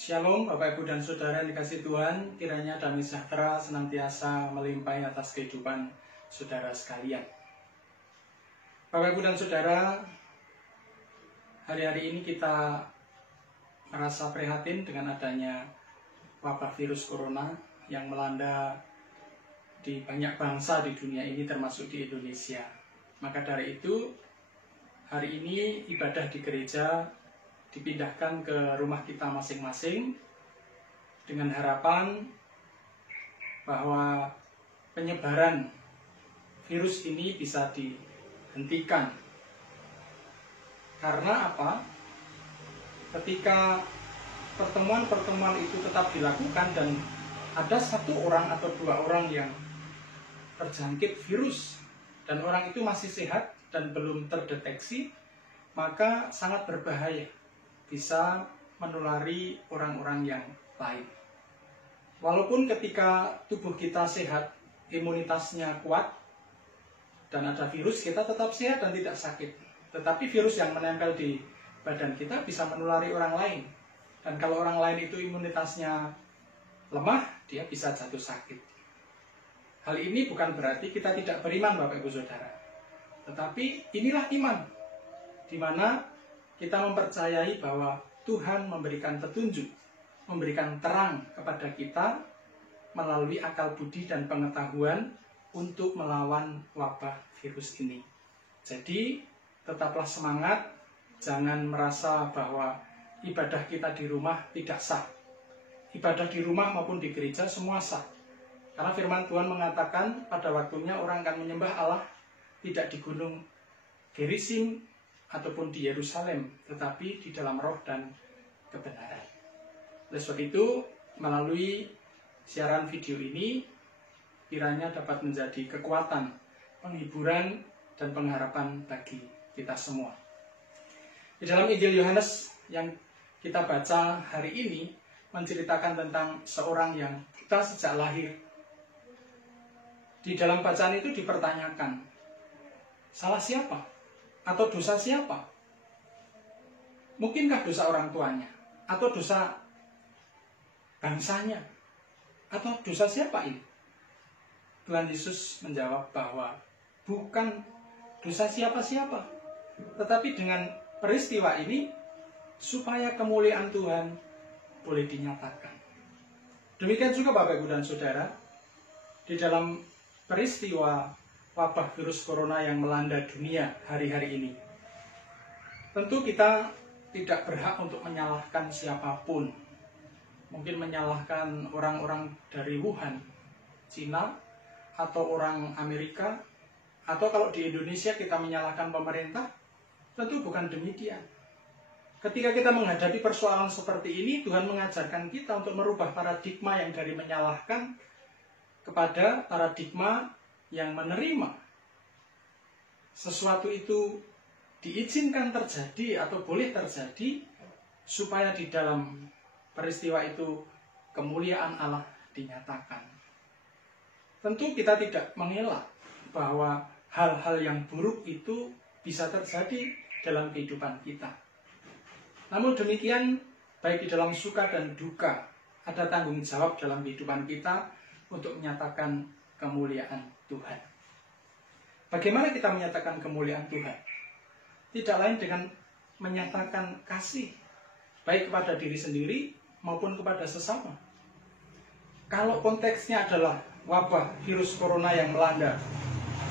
Shalom Bapak Ibu dan Saudara yang dikasihi Tuhan, kiranya damai sejahtera senantiasa melimpahi atas kehidupan saudara sekalian. Bapak Ibu dan Saudara, hari-hari ini kita merasa prihatin dengan adanya wabah virus corona yang melanda di banyak bangsa di dunia ini termasuk di Indonesia. Maka dari itu, hari ini ibadah di gereja dipindahkan ke rumah kita masing-masing dengan harapan bahwa penyebaran virus ini bisa dihentikan. Karena apa? Ketika pertemuan-pertemuan itu tetap dilakukan dan ada satu orang atau dua orang yang terjangkit virus dan orang itu masih sehat dan belum terdeteksi, maka sangat berbahaya, bisa menulari orang-orang yang lain. Walaupun ketika tubuh kita sehat, imunitasnya kuat, dan ada virus, kita tetap sehat dan tidak sakit. Tetapi virus yang menempel di badan kita bisa menulari orang lain. Dan kalau orang lain itu imunitasnya lemah, dia bisa jatuh sakit. Hal ini bukan berarti kita tidak beriman, Bapak Ibu Saudara. Tetapi inilah iman, di mana kita mempercayai bahwa Tuhan memberikan petunjuk, memberikan terang kepada kita melalui akal budi dan pengetahuan untuk melawan wabah virus ini. Jadi, tetaplah semangat, jangan merasa bahwa ibadah kita di rumah tidak sah. Ibadah di rumah maupun di gereja semua sah. Karena firman Tuhan mengatakan pada waktunya orang akan menyembah Allah tidak di gunung Gerizim ataupun di Yerusalem, tetapi di dalam roh dan kebenaran. Oleh sebab itu, melalui siaran video ini, kiranya dapat menjadi kekuatan, penghiburan, dan pengharapan bagi kita semua. Di dalam Injil Yohanes yang kita baca hari ini, menceritakan tentang seorang yang buta sejak lahir. Di dalam bacaan itu dipertanyakan, salah siapa? Atau dosa siapa? Mungkinkah dosa orang tuanya? Atau dosa bangsanya? Atau dosa siapa ini? Tuhan Yesus menjawab bahwa bukan dosa siapa-siapa, tetapi dengan peristiwa ini supaya kemuliaan Tuhan boleh dinyatakan. Demikian juga Bapak Ibu dan Saudara, di dalam peristiwa wabah virus corona yang melanda dunia hari-hari ini, tentu kita tidak berhak untuk menyalahkan siapapun. Mungkin menyalahkan orang-orang dari Wuhan, Cina, atau orang Amerika, atau kalau di Indonesia kita menyalahkan pemerintah, tentu bukan demikian. Ketika kita menghadapi persoalan seperti ini, Tuhan mengajarkan kita untuk merubah paradigma yang dari menyalahkan kepada paradigma yang menerima sesuatu itu diizinkan terjadi atau boleh terjadi, supaya di dalam peristiwa itu kemuliaan Allah dinyatakan. Tentu kita tidak mengelak bahwa hal-hal yang buruk itu bisa terjadi dalam kehidupan kita. Namun demikian, baik di dalam suka dan duka, ada tanggung jawab dalam kehidupan kita untuk menyatakan kemuliaan Tuhan. Bagaimana kita menyatakan kemuliaan Tuhan? Tidak lain dengan menyatakan kasih, baik kepada diri sendiri maupun kepada sesama. Kalau konteksnya adalah wabah virus corona yang melanda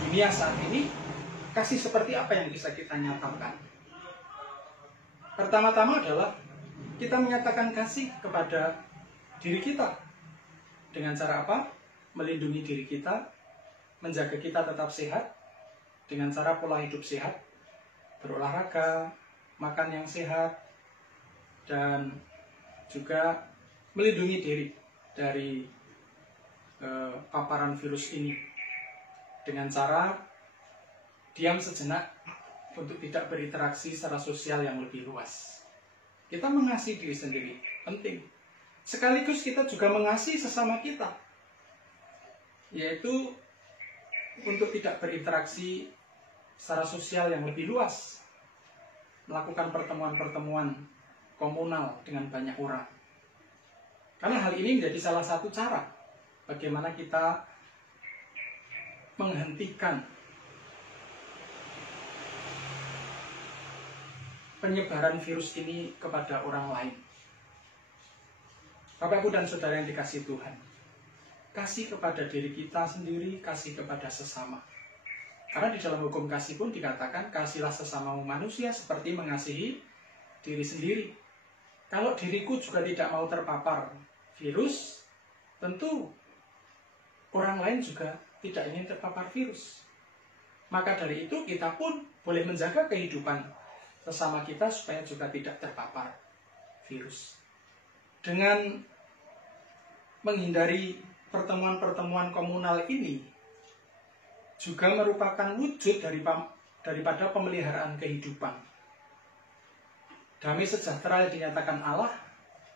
dunia saat ini, kasih seperti apa yang bisa kita nyatakan? Pertama-tama adalah kita menyatakan kasih kepada diri kita. Dengan cara apa? Melindungi diri kita, menjaga kita tetap sehat, dengan cara pola hidup sehat, berolahraga, makan yang sehat, dan juga melindungi diri dari paparan virus ini dengan cara diam sejenak untuk tidak berinteraksi secara sosial yang lebih luas. Kita mengasihi diri sendiri, penting. Sekaligus kita juga mengasihi sesama kita, yaitu untuk tidak berinteraksi secara sosial yang lebih luas, melakukan pertemuan-pertemuan komunal dengan banyak orang. Karena hal ini menjadi salah satu cara bagaimana kita menghentikan penyebaran virus ini kepada orang lain. Bapak, Ibu, dan Saudara yang dikasihi Tuhan, kasih kepada diri kita sendiri, kasih kepada sesama. Karena di dalam hukum kasih pun dikatakan, kasihlah sesamamu manusia seperti mengasihi diri sendiri. Kalau diriku juga tidak mau terpapar virus, tentu orang lain juga tidak ingin terpapar virus. Maka dari itu kita pun boleh menjaga kehidupan sesama kita supaya juga tidak terpapar virus. Dengan menghindari pertemuan-pertemuan komunal ini juga merupakan wujud daripada pemeliharaan kehidupan. Damai sejahtera yang dinyatakan Allah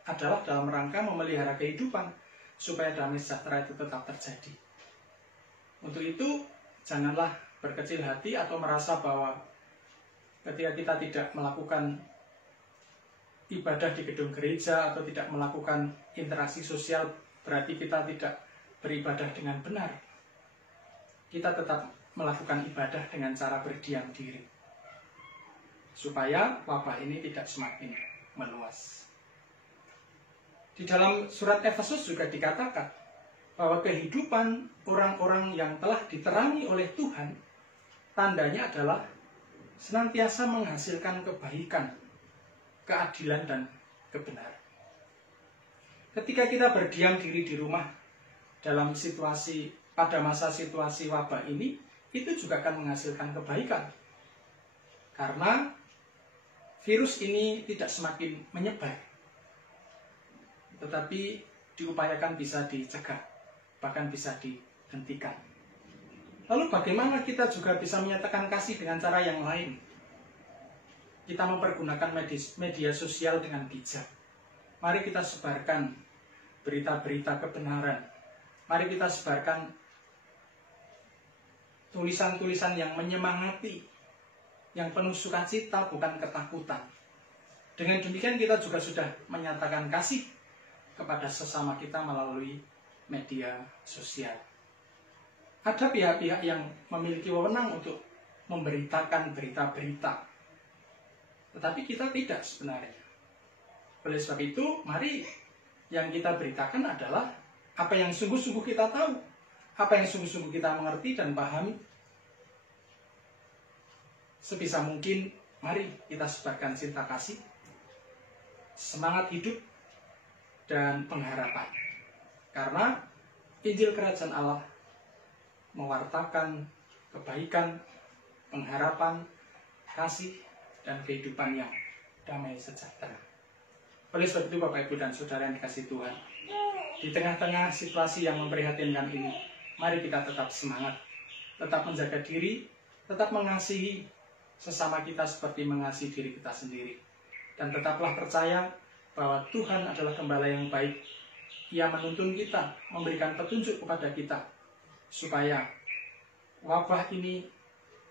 adalah dalam rangka memelihara kehidupan supaya damai sejahtera itu tetap terjadi. Untuk itu, janganlah berkecil hati atau merasa bahwa ketika kita tidak melakukan ibadah di gedung gereja atau tidak melakukan interaksi sosial, berarti kita tidak beribadah dengan benar. Kita tetap melakukan ibadah dengan cara berdiam diri, supaya wabah ini tidak semakin meluas. Di dalam surat Efesus juga dikatakan bahwa kehidupan orang-orang yang telah diterangi oleh Tuhan, tandanya adalah senantiasa menghasilkan kebaikan, keadilan, dan kebenaran. Ketika kita berdiam diri di rumah pada masa situasi wabah ini, itu juga akan menghasilkan kebaikan. Karena virus ini tidak semakin menyebar, tetapi diupayakan bisa dicegah, bahkan bisa dihentikan. Lalu bagaimana kita juga bisa menyatakan kasih dengan cara yang lain? Kita mempergunakan media sosial dengan bijak. Mari kita sebarkan berita-berita kebenaran. Mari kita sebarkan tulisan-tulisan yang menyemangati, yang penuh sukacita, bukan ketakutan. Dengan demikian kita juga sudah menyatakan kasih kepada sesama kita melalui media sosial. Ada pihak-pihak yang memiliki wewenang untuk memberitakan berita-berita, tetapi kita tidak sebenarnya. Oleh sebab itu, mari yang kita beritakan adalah apa yang sungguh-sungguh kita tahu, apa yang sungguh-sungguh kita mengerti dan pahami. Sebisa mungkin, mari kita sebarkan cinta kasih, semangat hidup, dan pengharapan. Karena Injil Kerajaan Allah mewartakan kebaikan, pengharapan, kasih, dan kehidupan yang damai sejahtera. Oleh sebab itu, Bapak, Ibu, dan Saudara yang dikasihi Tuhan, di tengah-tengah situasi yang memprihatinkan ini, mari kita tetap semangat, tetap menjaga diri, tetap mengasihi sesama kita seperti mengasihi diri kita sendiri. Dan tetaplah percaya bahwa Tuhan adalah Gembala yang baik. Ia menuntun kita, memberikan petunjuk kepada kita, supaya wabah ini,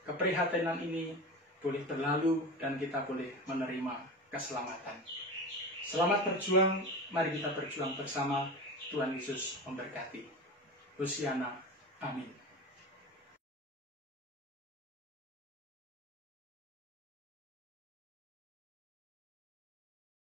keprihatinan ini boleh berlalu dan kita boleh menerima keselamatan. Selamat berjuang, mari kita berjuang bersama. Tuhan Yesus memberkati. Hosiana, amin.